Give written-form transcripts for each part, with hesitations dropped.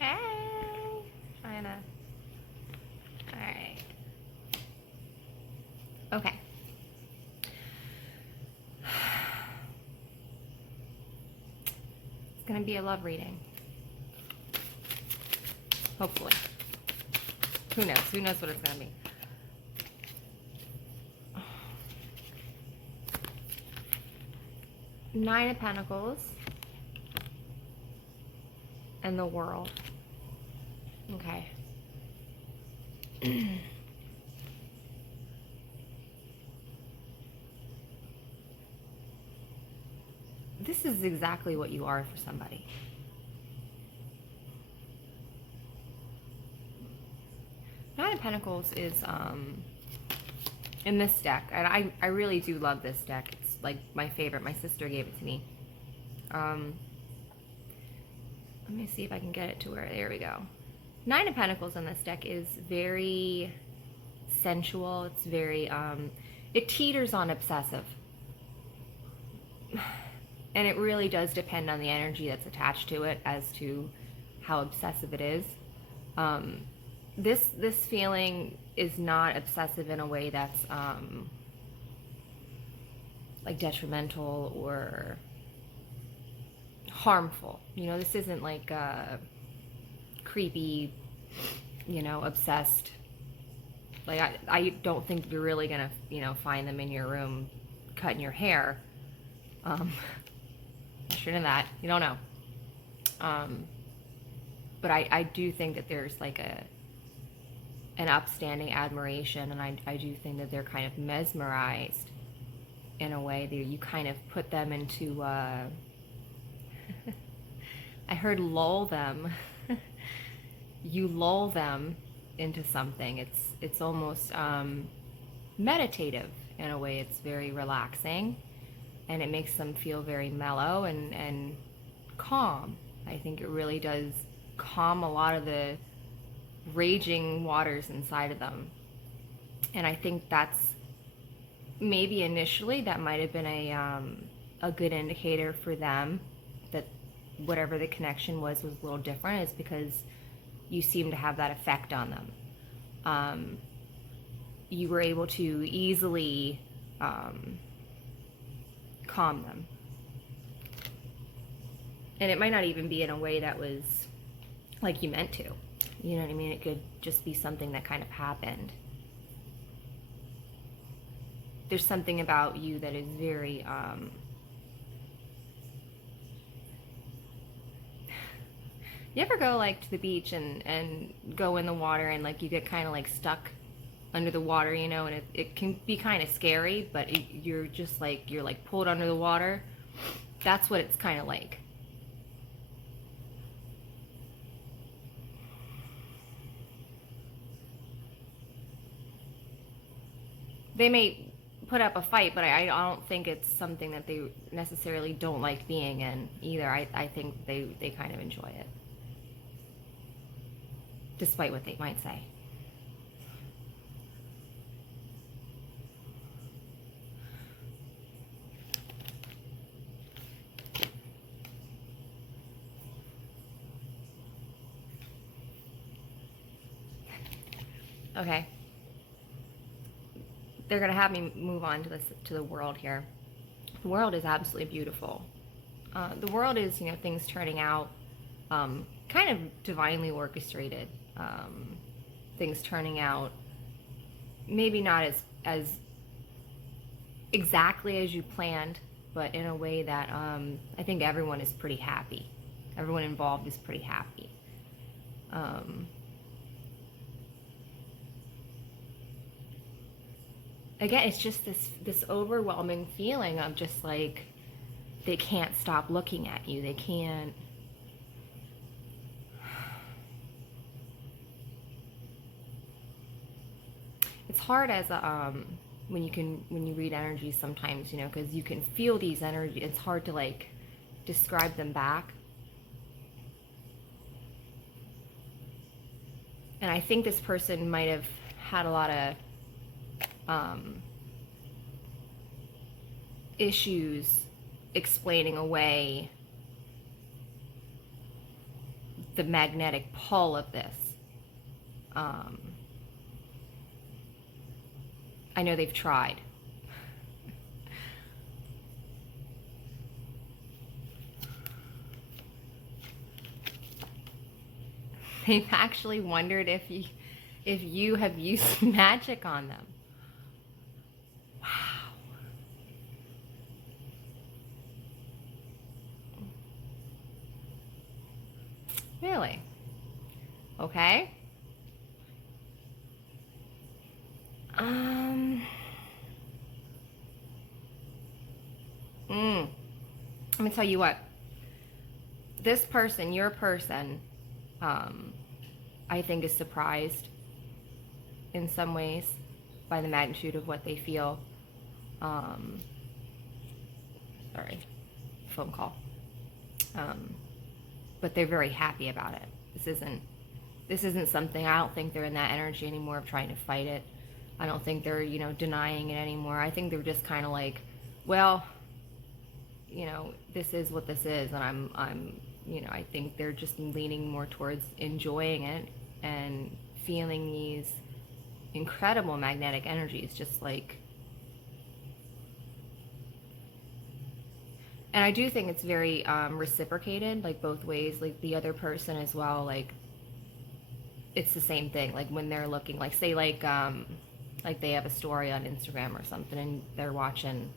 Hey! China. Alright. Okay. It's gonna be a love reading. Hopefully. Who knows? Who knows what it's gonna be? Nine of Pentacles. And the World. Okay. This is exactly what you are for somebody. Nine of Pentacles is in this deck, and I really do love this deck. It's like my favorite. My sister gave it to me. Let me see if I can get it to where, there we go. Nine of Pentacles in this deck is very sensual. It's very, it teeters on obsessive. And it really does depend on the energy that's attached to it as to how obsessive it is. This feeling is not obsessive in a way that's like detrimental or harmful. You know, this isn't like creepy, you know, obsessed. Like I don't think you're really gonna, you know, find them in your room cutting your hair. Shouldn't that, you don't know. But I do think that there's like an upstanding admiration, and I do think that they're kind of mesmerized in a way that you kind of put them into I heard lull them. You lull them into something. It's almost meditative in a way. It's very relaxing, and it makes them feel very mellow and calm. I think it really does calm a lot of the raging waters inside of them. And I think that's maybe initially that might have been a good indicator for them that whatever the connection was a little different, is because you seem to have that effect on them. You were able to easily calm them. And it might not even be in a way that was like you meant to. You know what I mean? It could just be something that kind of happened. There's something about you that is very you ever go like to the beach and go in the water and like you get kind of like stuck under the water, you know, and it can be kind of scary, but you're just like, you're like pulled under the water. That's what it's kind of like. They may put up a fight, but I don't think it's something that they necessarily don't like being in either. I think they kind of enjoy it, despite what they might say. Okay. They're gonna have me move on to the world here. The world is absolutely beautiful. The world is, you know, things turning out kind of divinely orchestrated. Things turning out maybe not as exactly as you planned, but in a way that I think everyone is pretty happy. Everyone involved is pretty happy. Again, it's just this overwhelming feeling of just like they can't stop looking at you. They can't. It's hard as a when you read energies sometimes, you know, because you can feel these energies. It's hard to like describe them back. And I think this person might have had a lot of issues explaining away the magnetic pull of this. I know they've tried. They've actually wondered if you have used magic on them. Wow. Really? Okay. Let me tell you what. This person, your person, I think is surprised in some ways by the magnitude of what they feel. Sorry, phone call. But they're very happy about it. This isn't something, I don't think they're in that energy anymore of trying to fight it. I don't think they're, denying it anymore. I think they're just kind of like, well, this is what this is, and I'm I think they're just leaning more towards enjoying it and feeling these incredible magnetic energies, just like, and I do think it's very reciprocated, like both ways, like the other person as well, like it's the same thing, like when they're looking, like say like they have a story on Instagram or something and they're watching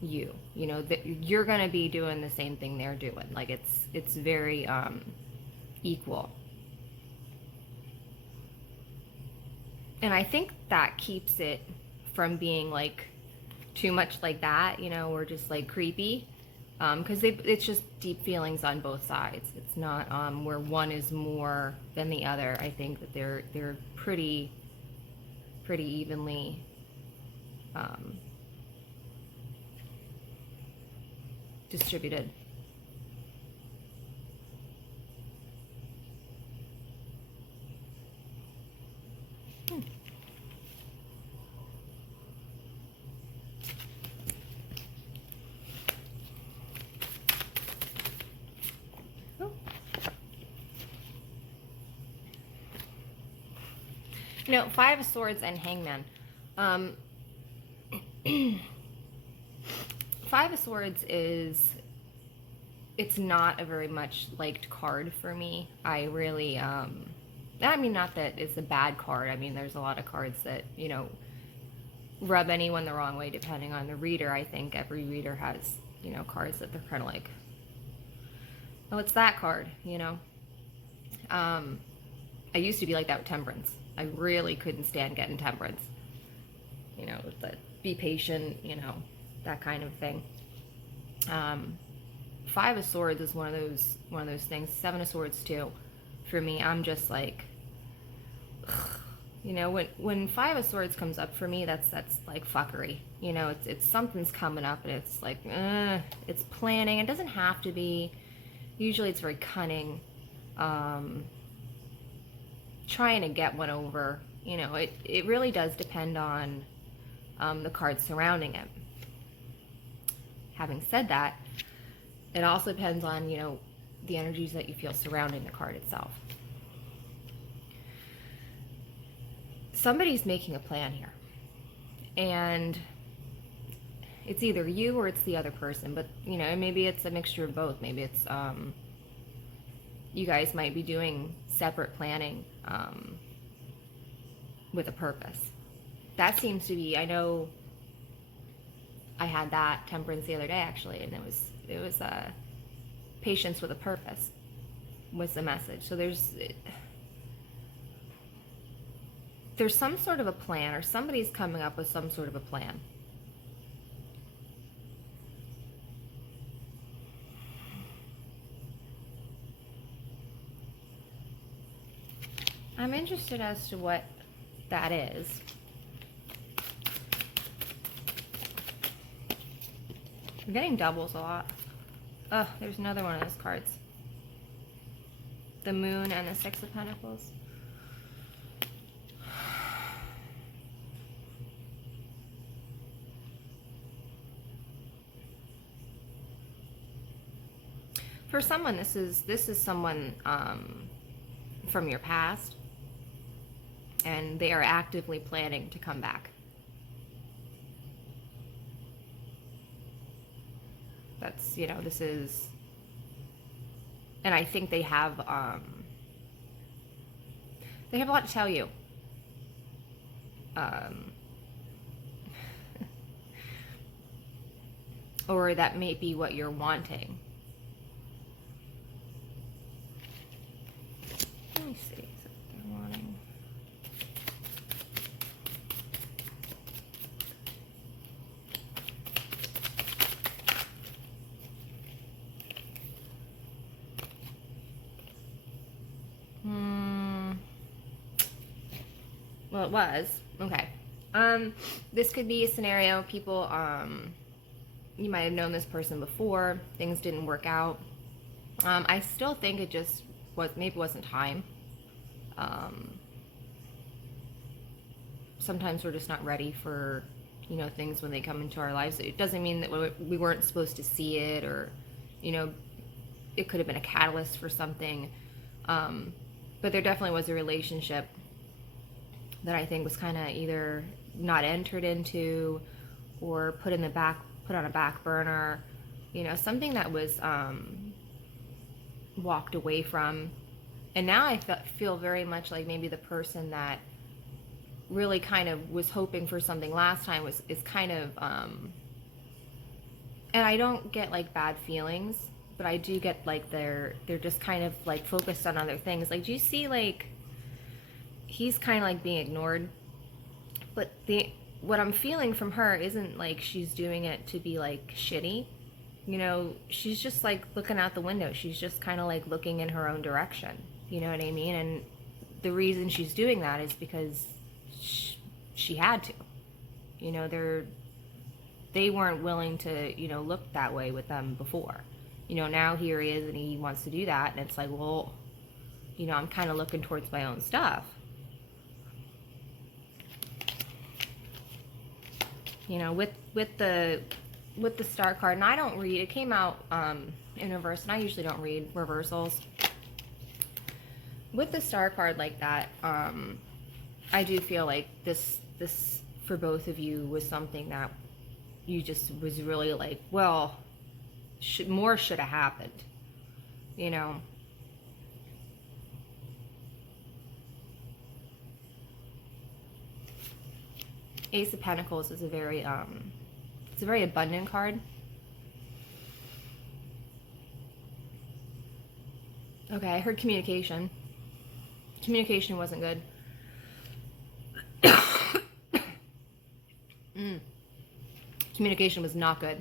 you, you're gonna be doing the same thing they're doing. Like it's very equal. And I think that keeps it from being like too much like that, or just like creepy, because it's just deep feelings on both sides. It's not where one is more than the other. I think that they're pretty evenly distributed. Five of Swords and Hangman. Five of Swords it's not a very much liked card for me. I really, I mean, not that it's a bad card. I mean, there's a lot of cards that, rub anyone the wrong way depending on the reader. I think every reader has, cards that they're kind of like, oh, it's that card, I used to be like that with Temperance. I really couldn't stand getting Temperance. The be patient, that kind of thing. Five of Swords is one of those things. Seven of Swords too. For me, I'm just like, when Five of Swords comes up for me, that's like fuckery. It's something's coming up and it's like, it's planning. It doesn't have to be. Usually it's very cunning. Trying to get one over. It really does depend on the cards surrounding it. Having said that, it also depends on, the energies that you feel surrounding the card itself. Somebody's making a plan here. And it's either you or it's the other person. But, maybe it's a mixture of both. Maybe it's, you guys might be doing separate planning with a purpose. That seems to be, I know I had that Temperance the other day actually, and it was patience with a purpose was the message. So there's some sort of a plan, or somebody's coming up with some sort of a plan. I'm interested as to what that is. I'm getting doubles a lot. Oh, there's another one of those cards. The Moon and the Six of Pentacles. For someone, this is someone from your past, and they are actively planning to come back. That's, you know, this is, and I think they have a lot to tell you. Or that may be what you're wanting. Let me see. Is it what they're wanting? Well, it was. Okay. This could be a scenario, people, you might have known this person before, things didn't work out. I still think it just maybe wasn't time. Sometimes we're just not ready for, you know, things when they come into our lives. It doesn't mean that we weren't supposed to see it, or, you know, it could have been a catalyst for something. But there definitely was a relationship that I think was kind of either not entered into or put on a back burner, you know, something that was walked away from. And now I feel very much like maybe the person that really kind of was hoping for something last time is kind of and I don't get like bad feelings, but I do get like they're just kind of like focused on other things. Like, do you see, like, he's kind of like being ignored, but what I'm feeling from her isn't like she's doing it to be like shitty, you know, she's just like looking out the window. She's just kind of like looking in her own direction, you know what I mean? And the reason she's doing that is because she had to, you know, they weren't willing to, you know, look that way with them before, you know. Now here he is and he wants to do that, and it's like, well, you know, I'm kind of looking towards my own stuff. You know, with the star card, and I don't read, it came out in reverse, and I usually don't read reversals. With the star card like that, I do feel like this for both of you was something that you just was really like, well, more should have happened, you know. Ace of Pentacles is a very it's a very abundant card. Okay, I heard communication. Communication wasn't good. Communication was not good.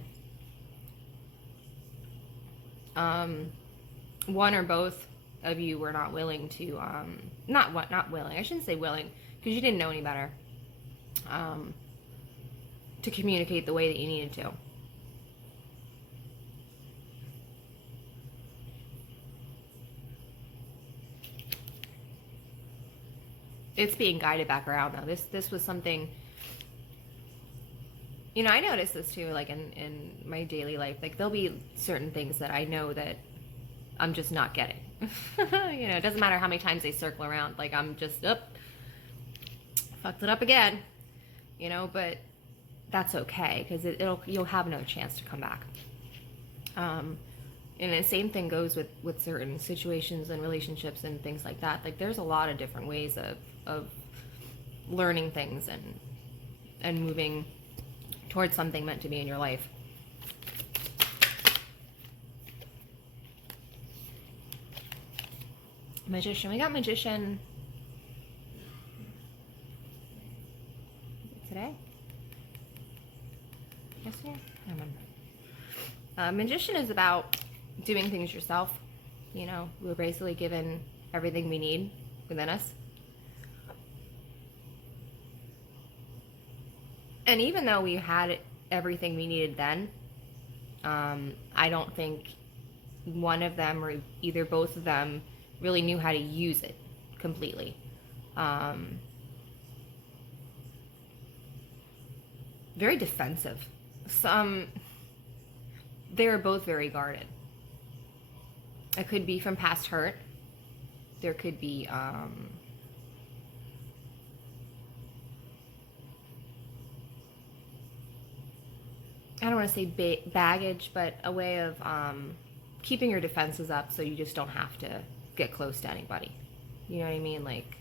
One or both of you were not willing to not willing. I shouldn't say willing, because you didn't know any better. To communicate the way that you needed to. It's being guided back around though. This was something, you know, I noticed this too, like in my daily life. Like, there'll be certain things that I know that I'm just not getting. You know, it doesn't matter how many times they circle around. Like, I'm just, fucked it up again. You know, but that's okay, because you'll have another chance to come back. And the same thing goes with certain situations and relationships and things like that. Like, there's a lot of different ways of learning things and moving towards something meant to be in your life. Magician. We got Magician today? Yesterday? I don't remember. Magician is about doing things yourself. You know, we're basically given everything we need within us. And even though we had everything we needed then, I don't think one of them, or either both of them, really knew how to use it completely. Very defensive. They were both very guarded. It could be from past hurt. There could be I don't want to say baggage, but a way of keeping your defenses up so you just don't have to get close to anybody. You know what I mean? Like,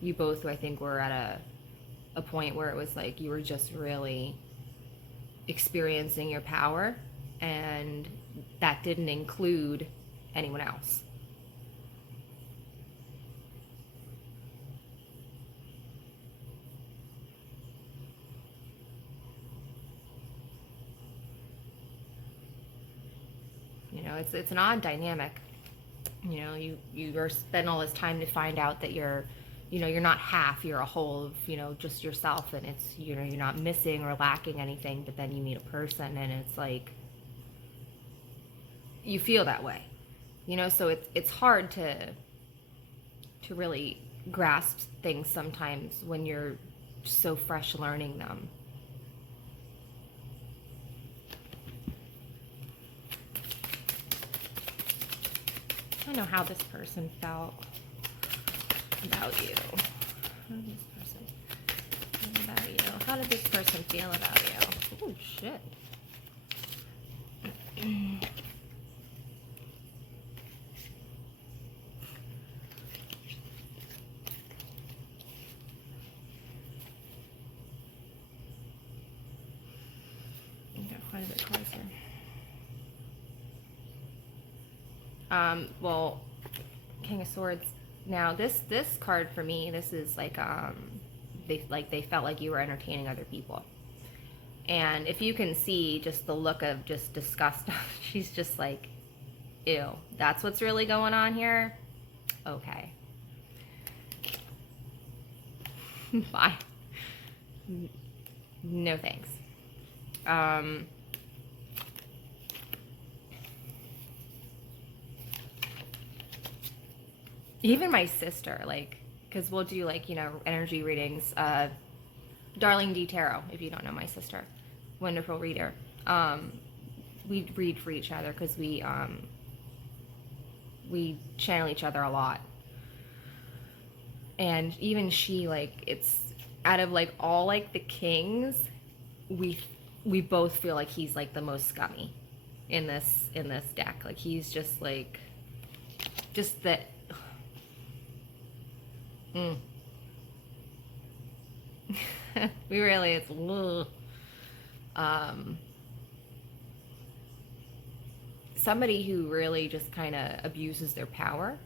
you both, I think, were at a point where it was like you were just really experiencing your power, and that didn't include anyone else. You know, it's an odd dynamic. You know, you are spend all this time to find out that you're, you know, you're not half, you're a whole of, you know, just yourself, and it's, you know, you're not missing or lacking anything, but then you meet a person and it's like you feel that way. You know, so it's hard to really grasp things sometimes when you're so fresh learning them. I don't know how this person felt about you. How did this person feel about you? How did this person feel about you? Oh, shit. Got quite a bit closer. Well, King of Swords. Now, this card for me, this is like, they felt like you were entertaining other people. And if you can see just the look of just disgust, she's just like, ew, that's what's really going on here? Okay. Bye. No thanks. Even my sister, like, because we'll do, like, you know, energy readings. Darling D. Tarot, if you don't know my sister. Wonderful reader. We read for each other because we channel each other a lot. And even she, like, it's out of, like, all, like, the kings, we both feel like he's, like, the most scummy in this deck. Like, he's just, like, just that. We really, it's somebody who really just kind of abuses their power.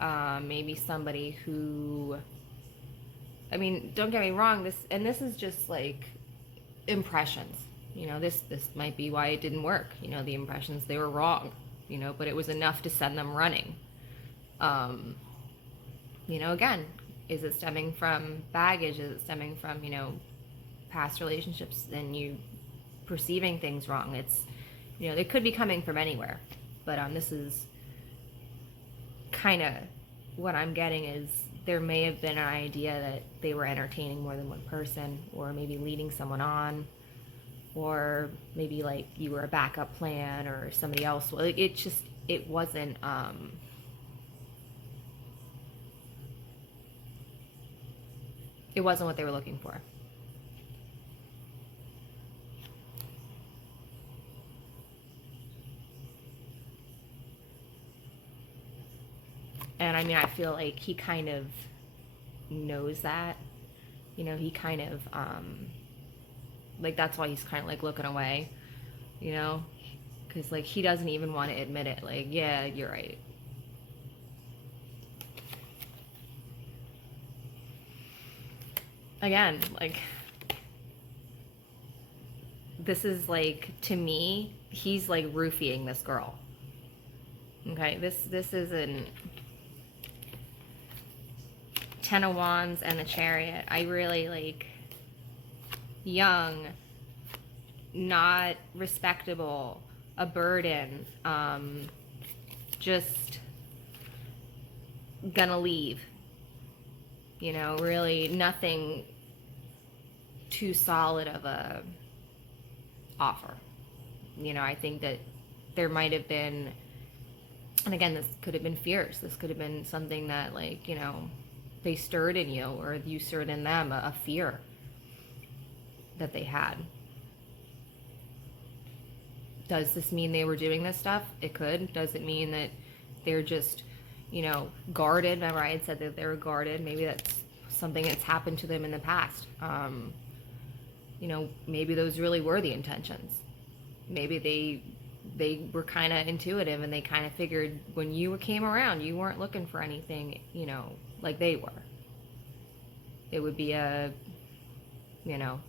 Maybe somebody who, I mean, don't get me wrong, this is just like impressions. You know, this might be why it didn't work. You know, the impressions, they were wrong, you know, but it was enough to send them running. You know, again, is it stemming from baggage? Is it stemming from, you know, past relationships and you perceiving things wrong? It's, you know, it could be coming from anywhere. But this is kind of what I'm getting is there may have been an idea that they were entertaining more than one person, or maybe leading someone on, or maybe like you were a backup plan or somebody else. Well, it wasn't, it wasn't what they were looking for. And I mean, I feel like he kind of knows that. You know, he kind of, like, that's why he's kind of like looking away, you know? Because, like, he doesn't even want to admit it. Like, yeah, you're right. Again, like, this is like, to me, he's like roofying this girl. Okay, this isn't Ten of Wands and the Chariot. I really, like, young, not respectable, a burden, just gonna leave. You know, really nothing too solid of a offer. You know, I think that there might have been And again, this could have been fierce. This could have been something that, like, you know, they stirred in you, or you stirred in them, a fear that they had. Does this mean they were doing this stuff? It could. Does it mean that they're just, you know, guarded? Remember I had said that they were guarded. Maybe that's something that's happened to them in the past. You know, maybe those really were the intentions. Maybe they were kind of intuitive, and they kind of figured when you came around, you weren't looking for anything, you know, like they were. It would be a, you know,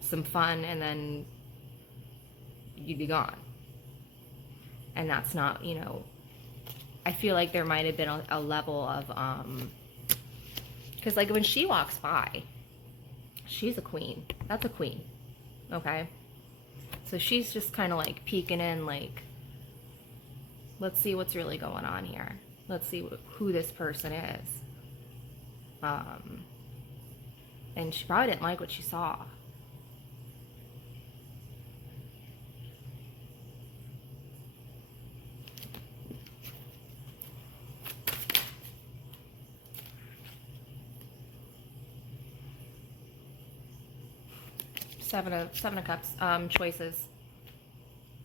some fun, and then you'd be gone. And that's not, you know, I feel like there might have been a level of, because like when she walks by, she's a queen. That's a queen. Okay? So she's just kind of like peeking in, like, let's see what's really going on here. Let's see who this person is. And she probably didn't like what she saw. Seven of Cups, choices.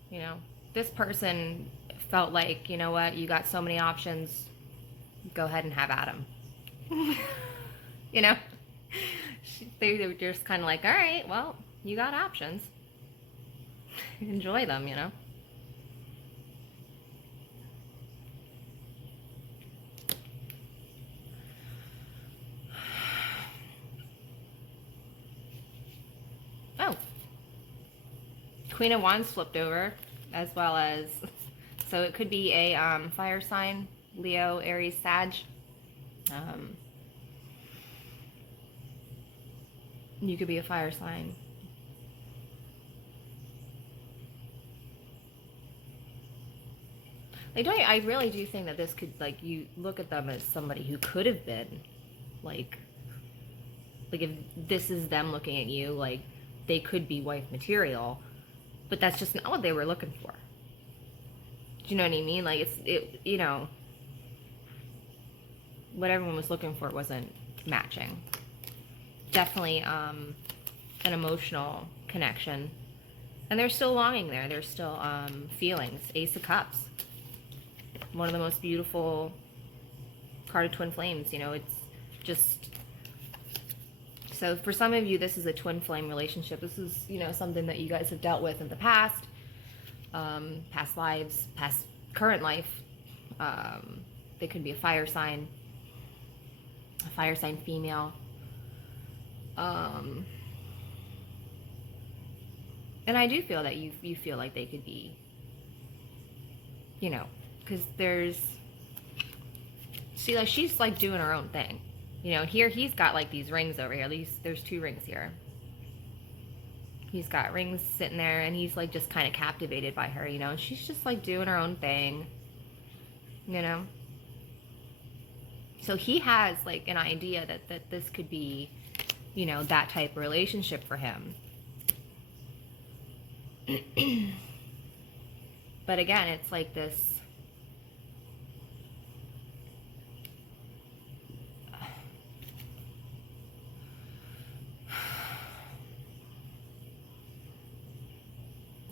You know, this person felt like, you know what, you got so many options, go ahead and have at 'em. You know, they were just kind of like, all right, well, you got options. Enjoy them, you know. Oh, Queen of Wands flipped over, as well as, so it could be a fire sign, Leo, Aries, Sag. You could be a fire sign. I really do think that this could, like, you look at them as somebody who could have been, like if this is them looking at you, like, they could be wife material, but that's just not what they were looking for. Do you know what I mean? Like, you know, what everyone was looking for wasn't matching. Definitely an emotional connection, and there's still longing there. There's still feelings. Ace of Cups, one of the most beautiful card of twin flames. You know, it's just, so for some of you, this is a twin flame relationship. This is, you know, something that you guys have dealt with in the past, past lives, past current life. They could be a fire sign female. And I do feel that you feel like they could be, you know, because see, like, she's like doing her own thing, you know. Here he's got like these rings over here. There's 2 rings here. He's got rings sitting there, and he's like just kind of captivated by her, you know. And she's just like doing her own thing, you know. So he has like an idea that this could be, you know, that type of relationship for him. But again, it's like this,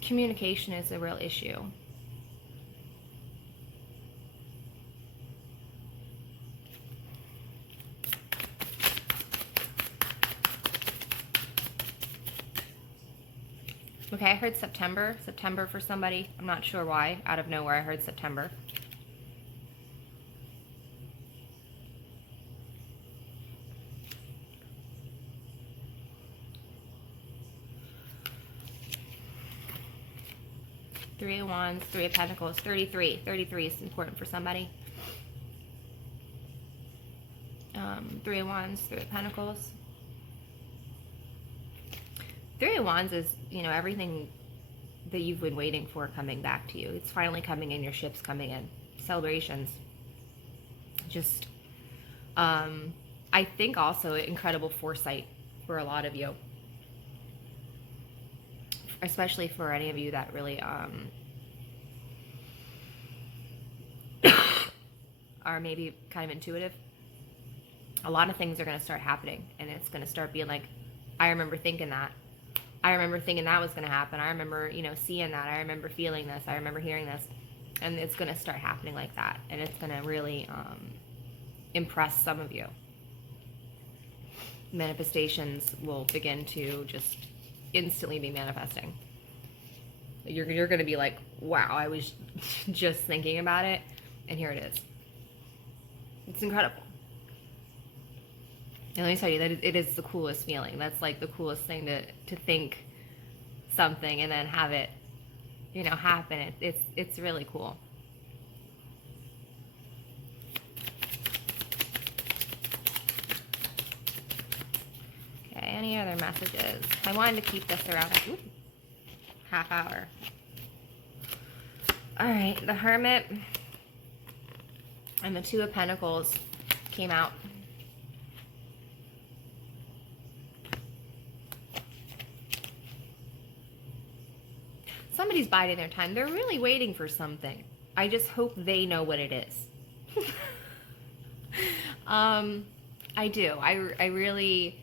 communication is a real issue. Okay, I heard September for somebody. I'm not sure why. Out of nowhere, I heard September. Three of Wands, 3 of Pentacles, 33. 33 is important for somebody. 3 of Wands, 3 of Pentacles. 3 of Wands is, you know, everything that you've been waiting for coming back to you. It's finally coming in. Your ship's coming in. Celebrations. Just, I think also incredible foresight for a lot of you. Especially for any of you that really, are maybe kind of intuitive, a lot of things are going to start happening, and it's going to start being like, I remember thinking that. I remember thinking that was going to happen. I remember, seeing that. I remember feeling this. I remember hearing this. And it's going to start happening like that. And it's going to really impress some of you. Manifestations will begin to just instantly be manifesting. You're going to be like, wow, I was just thinking about it, and here it is. It's incredible. And let me tell you that it is the coolest feeling. That's like the coolest thing to think something and then have it, happen. It's really cool. Okay, any other messages? I wanted to keep this around half hour. All right, the Hermit and the Two of Pentacles came out. Somebody's biding their time. They're really waiting for something. I just hope they know what it is. I do. I really,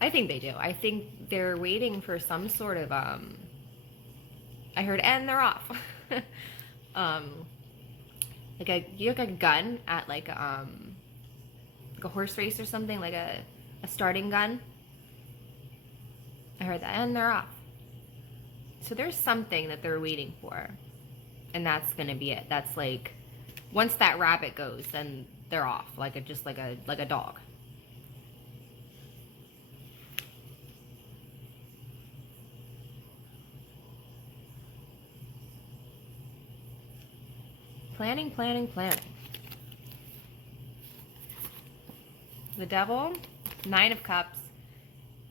I think they do. I think they're waiting for some sort of, I heard, and they're off. You look like a gun at like a horse race or something, like a starting gun. I heard that, and they're off. So there's something that they're waiting for, and that's gonna be it. That's like, once that rabbit goes, then they're off, just like a dog. Planning, planning, planning. The Devil, Nine of Cups,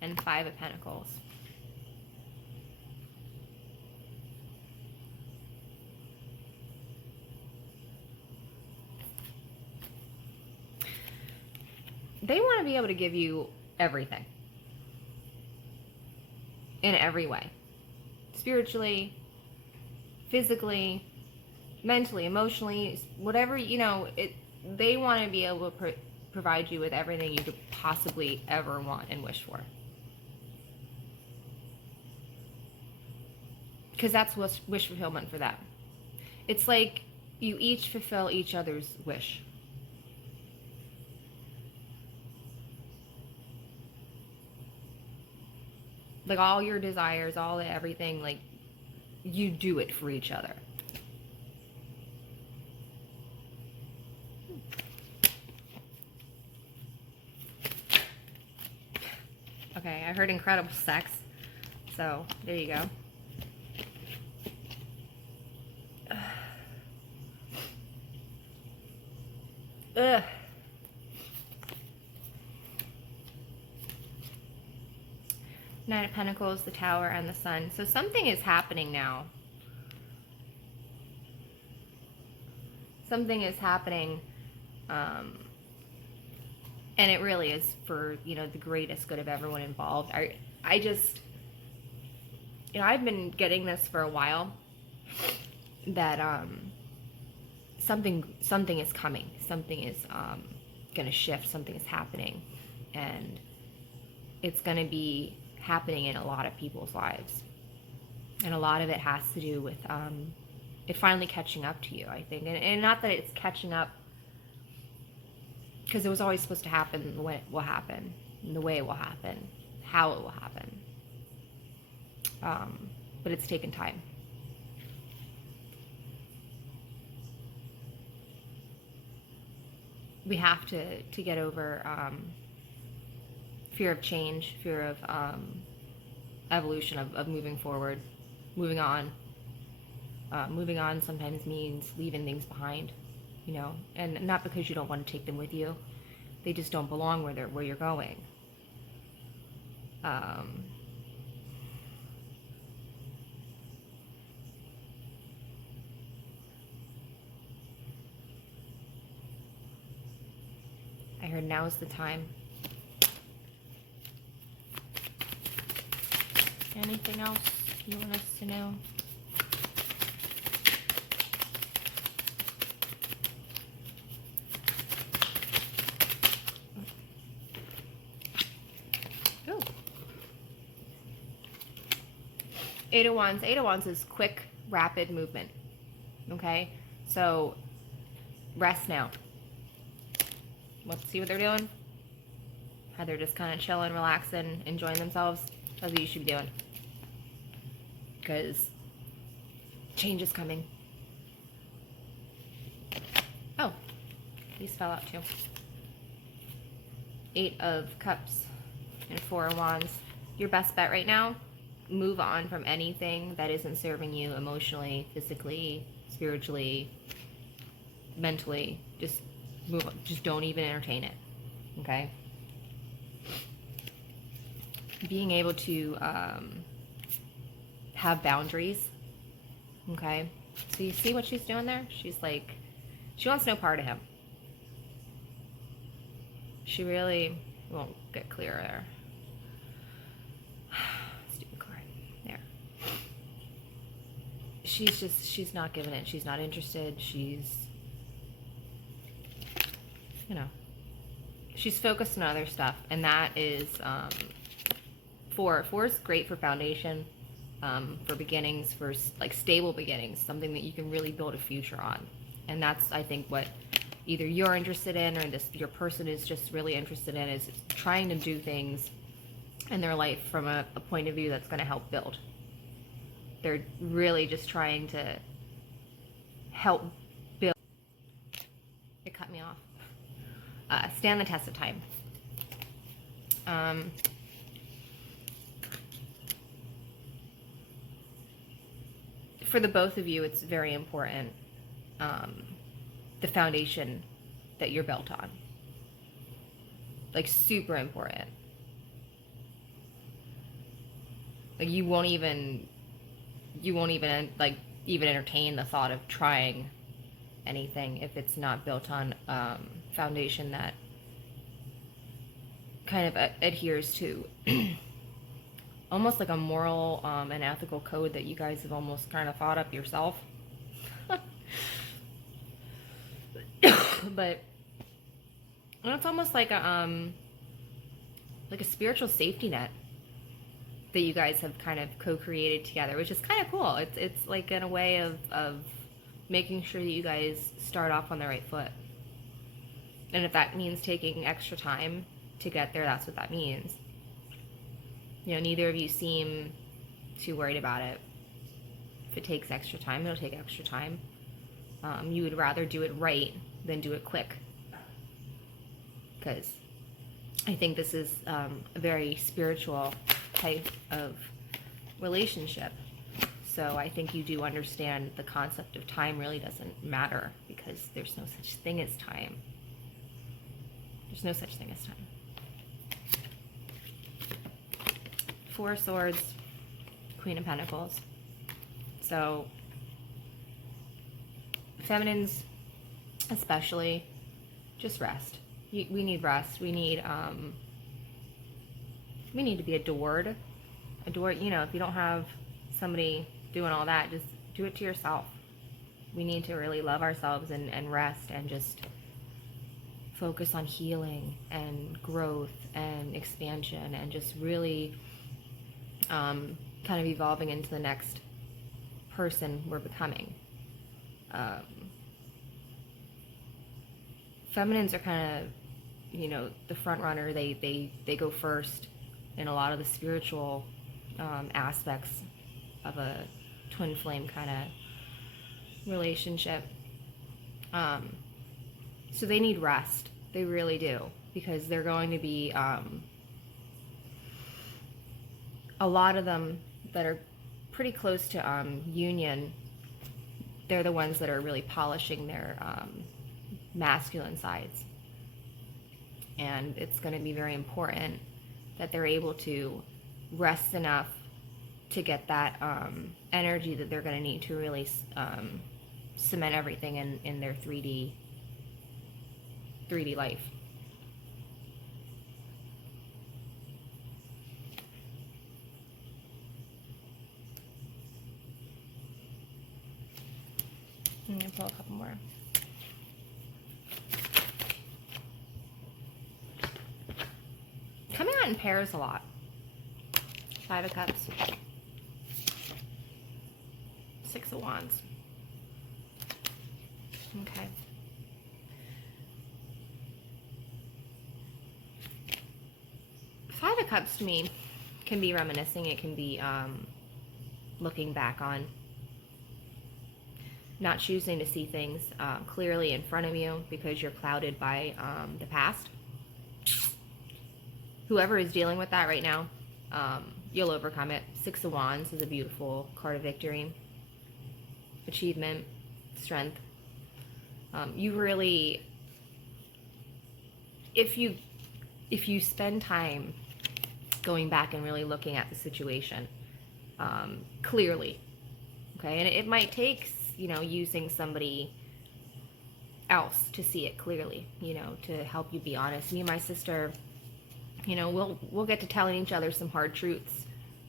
and Five of Pentacles. They want to be able to give you everything. In every way. Spiritually, physically, mentally, emotionally, whatever, they want to be able to provide you with everything you could possibly ever want and wish for. Because that's wish fulfillment for them. It's like you each fulfill each other's wish. Like all your desires, all everything, like you do it for each other. Okay, I heard incredible sex, so there you go. Ugh. Nine of Pentacles, the Tower, and the Sun. So something is happening now. Something is happening, and it really is for, the greatest good of everyone involved. I just, I've been getting this for a while, that something is coming. Something is going to shift. Something is happening, and it's going to be happening in a lot of people's lives, and a lot of it has to do with it finally catching up to you, I think, and not that it's catching up because it was always supposed to happen when it will happen, the way it will happen, how it will happen, but it's taken time. We have to get over fear of change, fear of evolution, of moving forward, moving on. Moving on sometimes means leaving things behind, and not because you don't want to take them with you. They just don't belong where you're going. I heard now's the time. Anything else you want us to know? Eight of Wands. Eight of Wands is quick, rapid movement. Okay? So, rest now. Let's see what they're doing. How they're just kind of chilling, relaxing, enjoying themselves. That's what you should be doing. Because change is coming. Oh, these fell out too. Eight of Cups and Four of Wands. Your best bet right now, move on from anything that isn't serving you emotionally, physically, spiritually, mentally. Just move on. Just don't even entertain it. Okay? Being able to have boundaries. Okay? So you see what she's doing there? She's like, she wants no part of him. She really won't get clear there. Stupid card. There. She's not giving it. She's not interested. She's, you know, she's focused on other stuff. And that is, four. Four is great for foundation, for beginnings, for like stable beginnings, something that you can really build a future on. And that's, I think, what either you're interested in or your person is just really interested in, is trying to do things in their life from a point of view that's going to help build. They're really just trying to help build. It cut me off. Stand the test of time. For the both of you, it's very important, the foundation that you're built on. Like, super important. Like, you won't even like even entertain the thought of trying anything if it's not built on foundation that kind of adheres to almost like a moral and ethical code that you guys have almost kind of thought up yourself. But it's almost like a spiritual safety net that you guys have kind of co-created together, which is kind of cool. It's like in a way of making sure that you guys start off on the right foot. And if that means taking extra time to get there, that's what that means. You know, neither of you seem too worried about it. If it takes extra time, it'll take extra time. You would rather do it right than do it quick. Because I think this is a very spiritual type of relationship. So I think you do understand the concept of time really doesn't matter, because there's no such thing as time. There's no such thing as time. Four of Swords, Queen of Pentacles. So feminines especially, just rest. We need rest. We need to be adored. You know, if you don't have somebody doing all that, just do it to yourself. We need to really love ourselves and rest and just focus on healing and growth and expansion and just really kind of evolving into the next person we're becoming. Feminines are kind of, you know, the front runner. They go first in a lot of the spiritual aspects of a twin flame kind of relationship. So they need rest. They really do, because they're going to be a lot of them that are pretty close to union. They're the ones that are really polishing their masculine sides, and it's going to be very important that they're able to rest enough to get that energy that they're going to need to really cement everything in their 3D life. I'm going to pull a couple more. Coming out in pairs a lot. Five of Cups. of Wands. Okay. Five of Cups to me can be reminiscing. It can be looking back on, not choosing to see things clearly in front of you because you're clouded by the past. Whoever is dealing with that right now, you'll overcome it. Six of Wands is a beautiful card of victory, achievement, strength. You really, if you spend time going back and really looking at the situation clearly, okay, and it might take, you know, using somebody else to see it clearly, you know, to help you be honest. Me and my sister, you know, we'll get to telling each other some hard truths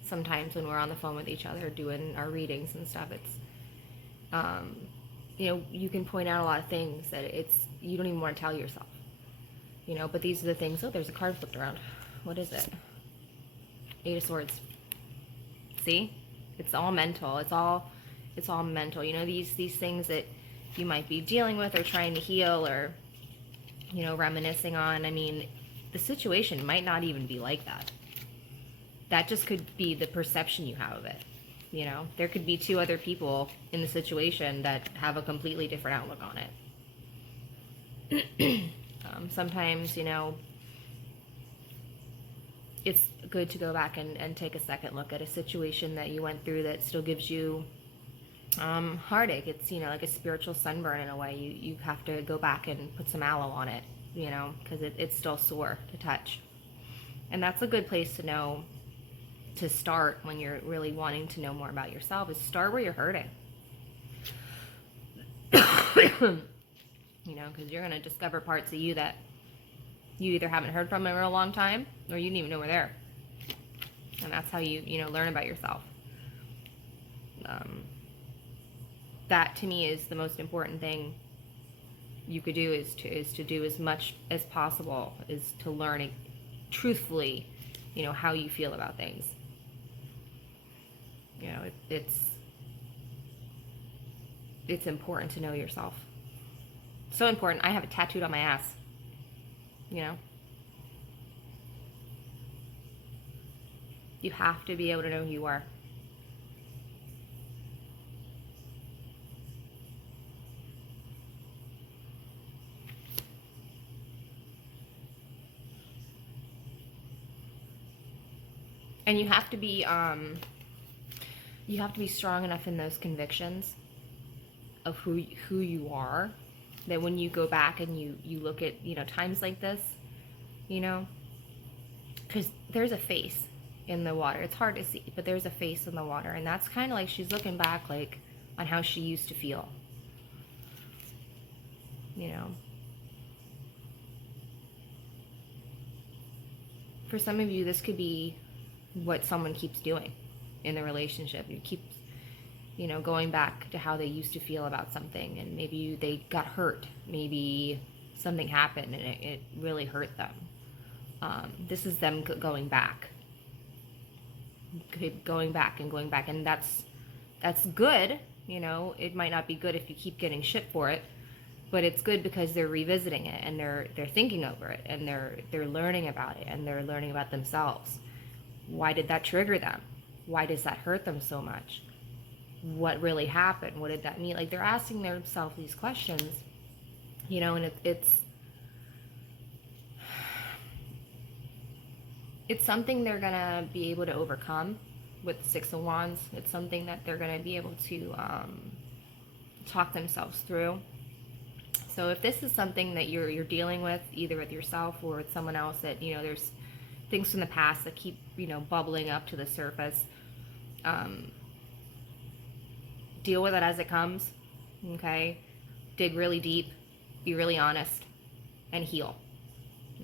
sometimes when we're on the phone with each other doing our readings and stuff. It's you know, you can point out a lot of things that you don't even want to tell yourself, you know, but these are the things. Oh, there's a card flipped around. What is it? Eight of Swords. See, it's all mental. It's all mental. You know, these things that you might be dealing with or trying to heal or, you know, reminiscing on. I mean, the situation might not even be like that. That just could be the perception you have of it. You know, there could be two other people in the situation that have a completely different outlook on it. Sometimes, you know, it's good to go back and take a second look at a situation that you went through that still gives you heartache. It's, you know, like a spiritual sunburn in a way. You have to go back and put some aloe on it, you know, because it's still sore to touch. And that's a good place to know, to start when you're really wanting to know more about yourself, is start where you're hurting. You know, because you're going to discover parts of you that you either haven't heard from in a real long time or you didn't even know were there. And that's how you know, learn about yourself. That to me is the most important thing you could do, is to do as much as possible, is to learn truthfully, you know, how you feel about things. You know, it's important to know yourself. So important. I have it tattooed on my ass. You know, you have to be able to know who you are. And you have to be strong enough in those convictions of who you are, that when you go back and you look at, you know, times like this, you know, because there's a face in the water. It's hard to see, but there's a face in the water, and that's kind of like she's looking back, like, on how she used to feel, you know. For some of you, this could be what someone keeps doing in the relationship. You keep, you know, going back to how they used to feel about something, and maybe they got hurt, maybe something happened and it really hurt them. This is them going back and going back, and that's good. You know, it might not be good if you keep getting shit for it, but it's good because they're revisiting it, and they're thinking over it, and they're learning about it, and they're learning about themselves. Why did that trigger them? Why does that hurt them so much? What really happened? What did that mean? Like, they're asking themselves these questions, you know, and it's something they're gonna be able to overcome with the Six of Wands. It's something that they're gonna be able to talk themselves through. So if this is something that you're dealing with, either with yourself or with someone else, that, you know, there's things from the past that keep, you know, bubbling up to the surface, deal with it as it comes, okay? Dig really deep, be really honest, and heal,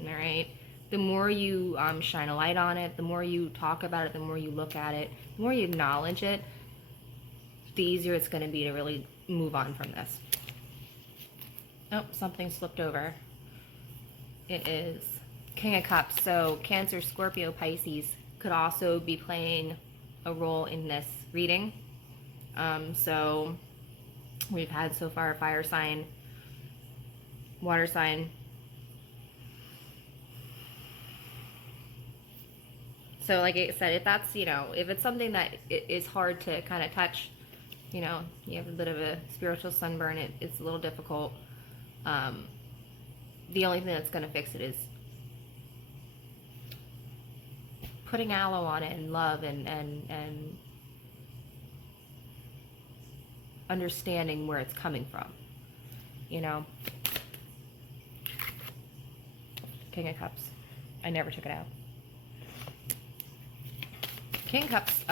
all right? The more you shine a light on it, the more you talk about it, the more you look at it, the more you acknowledge it, the easier it's going to be to really move on from this. Oh, something slipped over. It is King of Cups. So Cancer, Scorpio, Pisces could also be playing a role in this reading. So we've had so far a fire sign, water sign. So like I said, if that's, if it's something that is hard to kind of touch, you have a bit of a spiritual sunburn, it's a little difficult. The only thing that's going to fix it is putting aloe on it and love and understanding where it's coming from, King of Cups. I never took it out. King of Cups,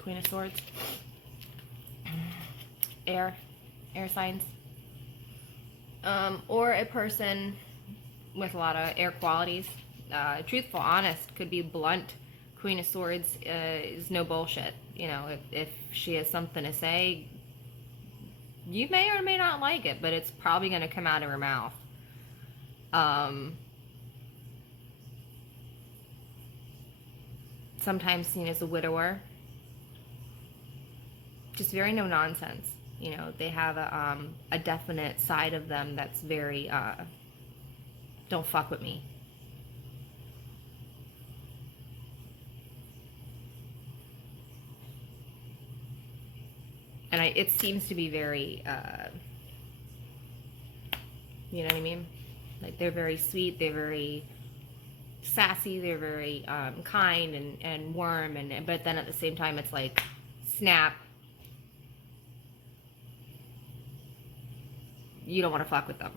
Queen of Swords, air signs, or a person with a lot of air qualities. Truthful, honest, could be blunt. Queen of Swords is no bullshit. If she has something to say, you may or may not like it, but it's probably going to come out of her mouth. Sometimes seen as a widower. Just very no nonsense. They have a definite side of them that's very, don't fuck with me. And it seems to be very, you know what I mean? Like, they're very sweet, they're very sassy, they're very kind and warm, but then at the same time it's like, snap. You don't want to fuck with them.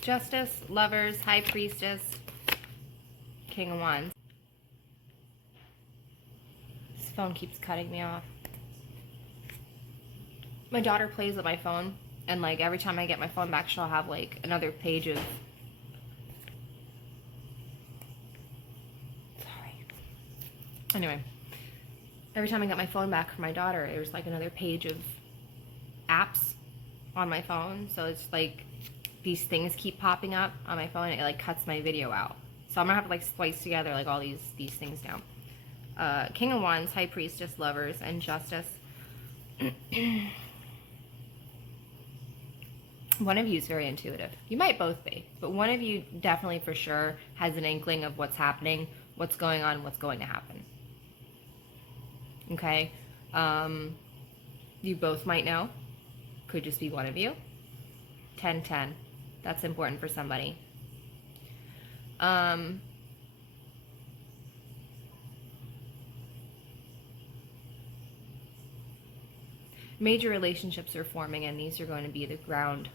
Justice, Lovers, High Priestess, King of Wands. This phone keeps cutting me off. My daughter plays with my phone, and like every time I get my phone back, she'll have like another page of... Sorry. Anyway, every time I got my phone back from my daughter, there was like another page of apps on my phone. So it's like these things keep popping up on my phone, and it like cuts my video out. So I'm gonna have to like splice together like all these things now. King of Wands, High Priestess, Lovers, and Justice. One of you is very intuitive. You might both be, but one of you definitely for sure has an inkling of what's happening, what's going on, what's going to happen. Okay? You both might know. Could just be one of you. 10-10. That's important for somebody. Major relationships are forming, and these are going to be the ground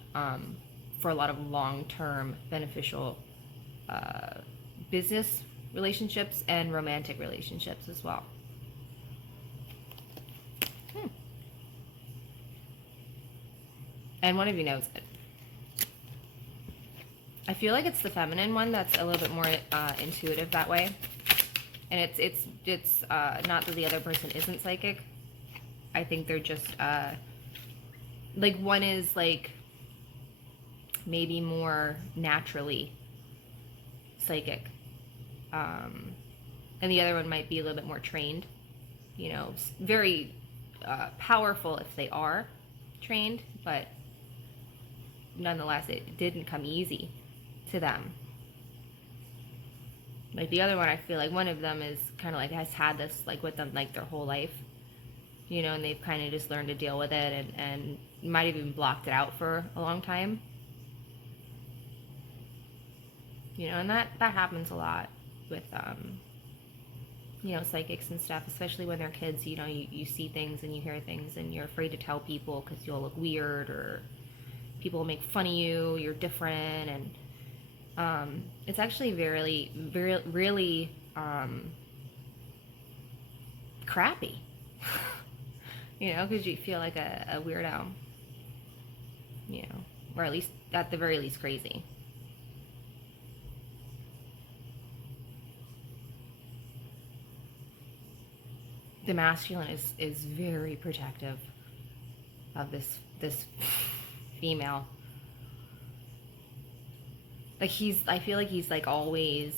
for a lot of long-term beneficial business relationships and romantic relationships as well. And one of you knows it. I feel like it's the feminine one that's a little bit more intuitive that way. And it's not that the other person isn't psychic. I think they're just, like, one is, like, maybe more naturally psychic. And the other one might be a little bit more trained. Very powerful if they are trained, but nonetheless, it didn't come easy to them. Like, the other one, I feel like one of them is kind of like has had this, like, with them, like, their whole life. And they've kind of just learned to deal with it and might have even blocked it out for a long time. And that happens a lot with, psychics and stuff, especially when they're kids. You see things and you hear things and you're afraid to tell people because you'll look weird or people will make fun of you, you're different. And it's actually really crappy. You know, because you feel like a weirdo. You know, or at the very least, crazy. The masculine is very protective of this female. Like I feel like he's like always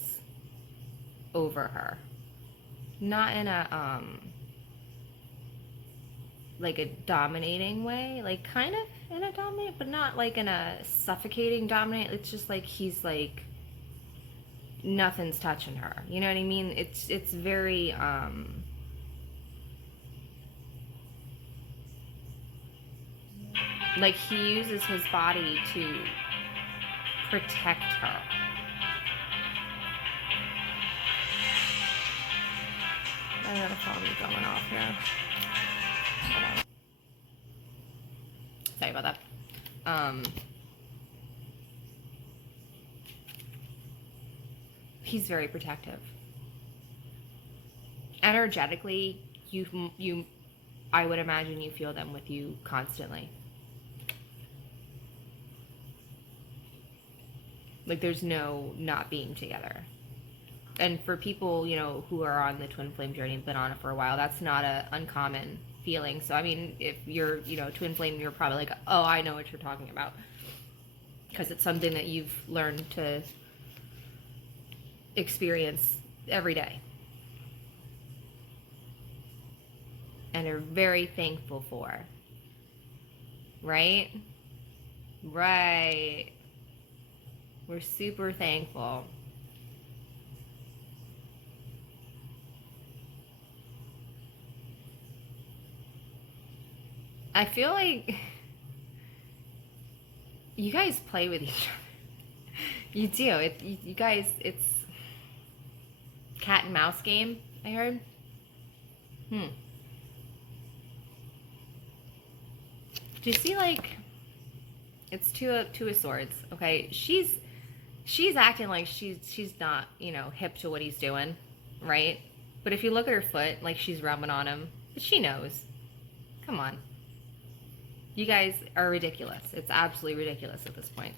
over her. Not in a like a dominating way, like kind of in a dominate, but not like in a suffocating dominate. It's just like he's like nothing's touching her. You know what I mean? It's very like he uses his body to protect her. I got a phone going off here. Sorry about that. He's very protective. Energetically, you, I would imagine you feel them with you constantly. Like there's no not being together. And for people, you know, who are on the twin flame journey and been on it for a while, that's not a uncommon feeling. So I mean, if you're, you know, twin flame, you're probably like, oh, I know what you're talking about, because it's something that you've learned to experience every day and are very thankful for. Right? Right. We're super thankful. I feel like you guys play with each other. You do. You guys, it's cat and mouse game, I heard. Do you see, like, it's two of swords, okay? She's acting like she's not, you know, hip to what he's doing, right? But if you look at her foot, like she's rubbing on him, but she knows. Come on. You guys are ridiculous. It's absolutely ridiculous at this point.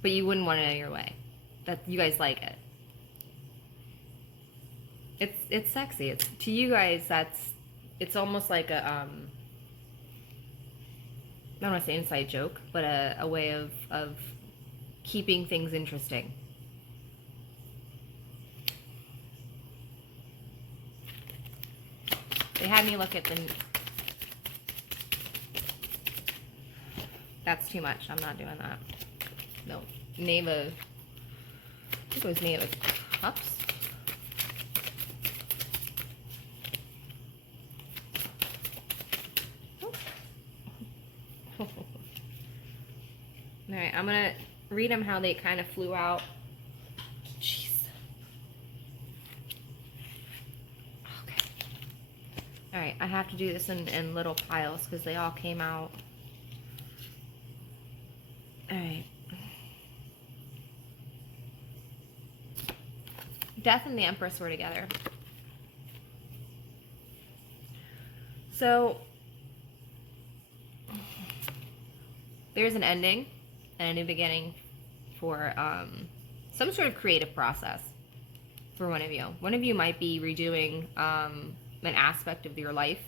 But you wouldn't want it in your way. That you guys like it. It's sexy. It's to you guys. It's almost like a I don't want to say inside joke, but a way of keeping things interesting. They had me look at the. That's too much. I'm not doing that. No. Knave of. I think it was Knave of Cups. Alright, I'm gonna read them how they kind of flew out. Jeez. Okay. Alright, I have to do this in little piles because they all came out. Alright. Death and the Empress were together. So, there's an ending and a new beginning for some sort of creative process for one of you. One of you might be redoing an aspect of your life,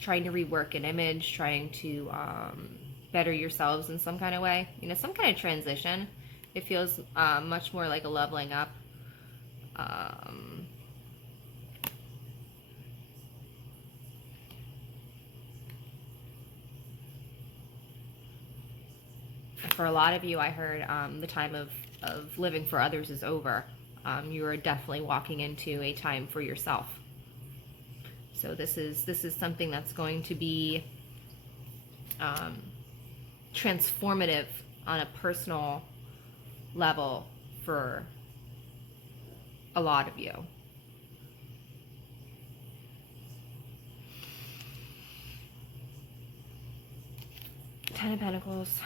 trying to rework an image, trying to better yourselves in some kind of way. You know, some kind of transition. It feels much more like a leveling up. For a lot of you, I heard the time of living for others is over. You are definitely walking into a time for yourself. So this is something that's going to be transformative on a personal level for a lot of you. Ten of Pentacles.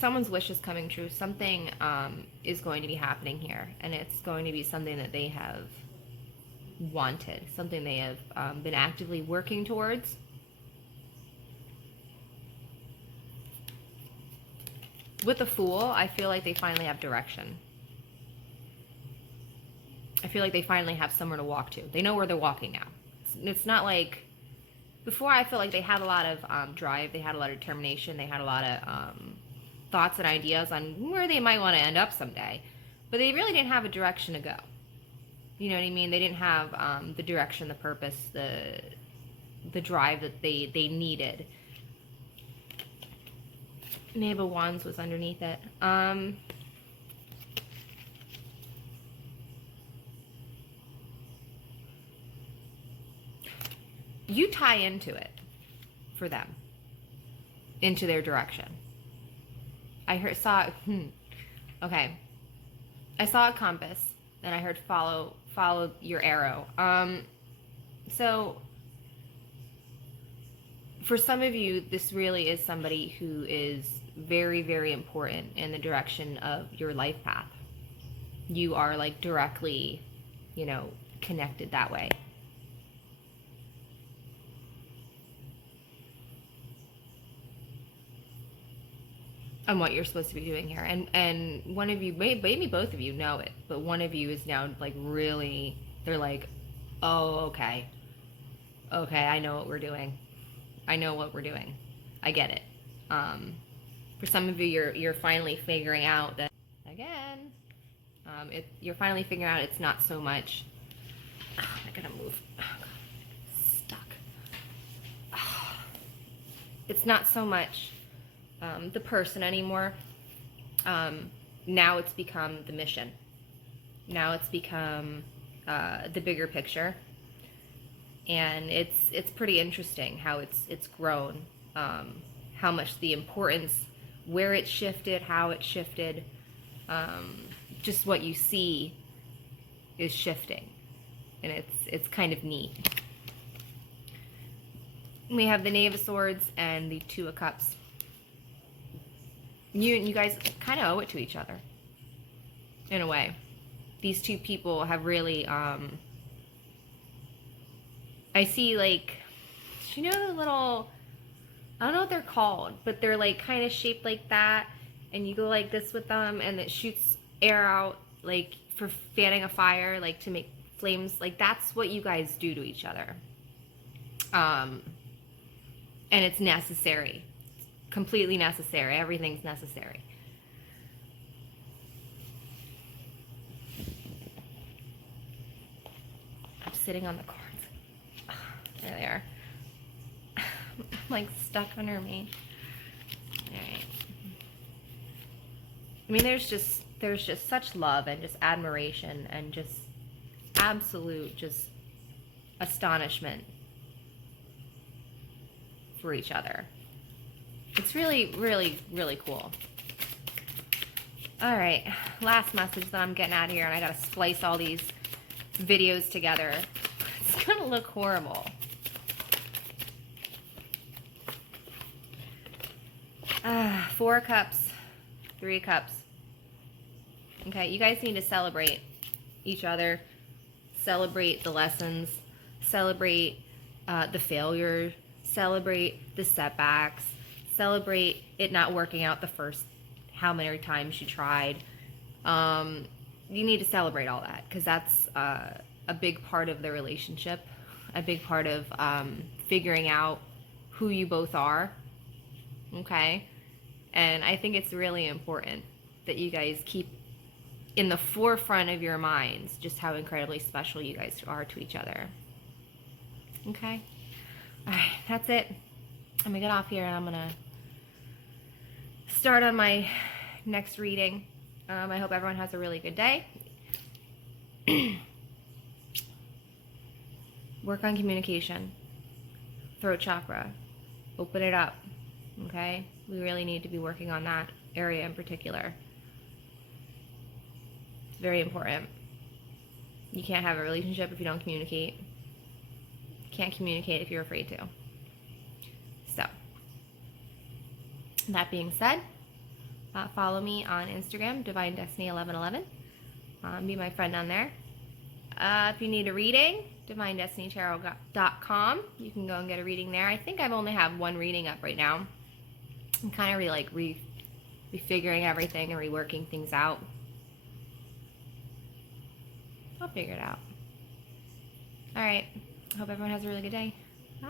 someone's wish is coming true. Something is going to be happening here, and it's going to be something that they have wanted, something they have been actively working towards. With the Fool, I feel like they finally have direction. I feel like they finally have somewhere to walk to. They know where they're walking now. It's not like before. I feel like they had a lot of drive, they had a lot of determination, they had a lot of thoughts and ideas on where they might want to end up someday, but they really didn't have a direction to go. You know what I mean? They didn't have the direction, the purpose, the drive that they needed. Knave of Wands was underneath it. You tie into it for them, into their direction. I saw okay. I saw a compass, and I heard follow your arrow. So for some of you, this really is somebody who is very, very important in the direction of your life path. You are like directly, you know, connected that way. On what you're supposed to be doing here, and one of you, maybe both of you know it, but one of you is now like really, they're like, oh, okay, I know what we're doing. I know what we're doing. I get it. For some of you, you're finally figuring out that again, you're finally figuring out it's not so much. Oh, I gotta move. Oh, God. Stuck. Oh. It's not so much the person anymore. Now it's become the mission. Now it's become the bigger picture, and it's pretty interesting how it's grown, how much the importance, where it shifted, how it shifted, just what you see is shifting, and it's kind of neat. We have the Knave of Swords and the Two of Cups. You guys kind of owe it to each other, in a way. These two people have really, I see, like, you know the little, I don't know what they're called, but they're like kind of shaped like that, and you go like this with them, and it shoots air out, like for fanning a fire, like to make flames. Like that's what you guys do to each other. And it's necessary. Completely necessary. Everything's necessary. I'm sitting on the cards. There they are. Like stuck under me. Alright. I mean, there's just such love and just admiration and just absolute just astonishment for each other. It's really, really, really cool. All right, last message that I'm getting out of here, and I gotta splice all these videos together. It's gonna look horrible. Four of Cups, Three of Cups. Okay, you guys need to celebrate each other, celebrate the lessons, celebrate the failure, celebrate the setbacks, celebrate it not working out the first how many times you tried. You need to celebrate all that, because that's a big part of the relationship, a big part of figuring out who you both are. Okay? And I think it's really important that you guys keep in the forefront of your minds just how incredibly special you guys are to each other. Okay? Alright, that's it. I'm gonna get off here and I'm gonna start on my next reading. I hope everyone has a really good day. Work on communication. Throat chakra. Open it up. Okay? We really need to be working on that area in particular. It's very important. You can't have a relationship if you don't communicate. You can't communicate if you're afraid to. So, that being said, Follow me on Instagram, Divine Destiny 1111. Be my friend on there. If you need a reading, divinedestinytarot.com. You can go and get a reading there. I think I've only have one reading up right now. I'm kind of refiguring everything and reworking things out. I'll figure it out. All right. Hope everyone has a really good day. Bye.